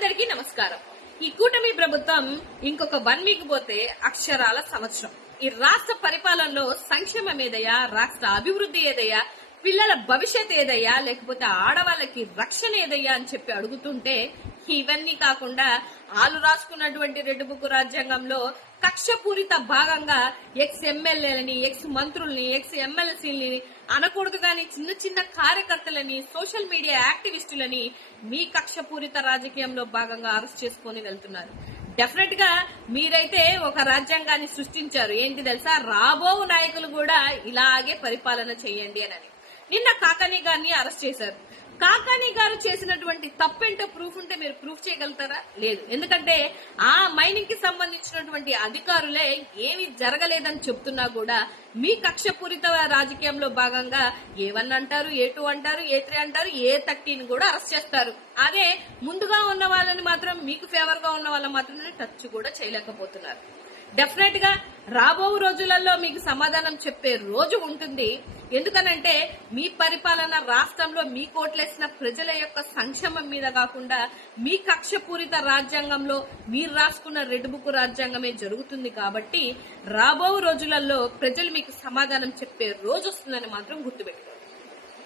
అందరికీ నమస్కారం. ఈ కూటమి ప్రభుత్వం ఇంకొక 1 వీక్ పోతే అక్షరాల సంవత్సరం. ఈ రాష్ట్ర పరిపాలనలో సంక్షేమం ఏదయ్యా, రాష్ట్ర అభివృద్ధి ఏదయ్యా, పిల్లల భవిష్యత్ ఏదయ్యా, లేకపోతే ఆడవాళ్ళకి రక్షణ ఏదయ్యా అని చెప్పి అడుగుతుంటే ఇవన్నీ కాకుండా వాళ్ళు రాసుకున్నటువంటి రెడ్ బుక్ రాజ్యాంగంలో కక్షపూరిత భాగంగా ఎక్స్ ఎమ్మెల్యేలని, ఎక్స్ మంత్రుల్ని, ఎక్స్ ఎమ్మెల్సీలని అనకూడదు కానీ చిన్న చిన్న కార్యకర్తలని, సోషల్ మీడియా యాక్టివిస్టులని మీ కక్షపూరిత రాజకీయంలో భాగంగా అరెస్ట్ చేసుకుని వెళ్తున్నారు. డెఫినెట్ గా మీరైతే ఒక రాజ్యాంగాన్ని సృష్టించారు. ఏంటి తెలుసా, రాబో నాయకులు కూడా ఇలాగే పరిపాలన చేయండి అని. నిన్న కాకాని గారిని అరెస్ట్ చేశారు. కాకాని గారు చేసినటువంటి తప్పేంటో ప్రూఫ్ ఉంటే మీరు ప్రూఫ్ చేయగలుగుతారా? లేదు. ఎందుకంటే ఆ మైనింగ్ కి సంబంధించినటువంటి అధికారులే ఏమి జరగలేదని చెప్తున్నా కూడా మీ కక్షపూరిత రాజకీయంలో భాగంగా A1 అంటారు, A2 అంటారు, A3 అంటారు, A13 కూడా అరెస్ట్ చేస్తారు. అదే ముందుగా ఉన్న వాళ్ళని మాత్రం, మీకు ఫేవర్ గా ఉన్న వాళ్ళని మాత్రం టచ్ కూడా చేయలేకపోతున్నారు. డెఫినెట్ గా రాబో రోజులలో మీకు సమాధానం చెప్పే రోజు ఉంటుంది. ఎందుకనంటే మీ పరిపాలన రాష్ట్రంలో మీ కోట్లేసిన ప్రజల యొక్క సంక్షేమం మీద కాకుండా మీ కక్షపూరిత రాజ్యాంగంలో మీరు రాసుకున్న రెడ్ బుక్ రాజ్యాంగమే జరుగుతుంది. కాబట్టి రాబో రోజులలో ప్రజలు మీకు సమాధానం చెప్పే రోజు వస్తుందని మాత్రం గుర్తుపెట్టుకోండి.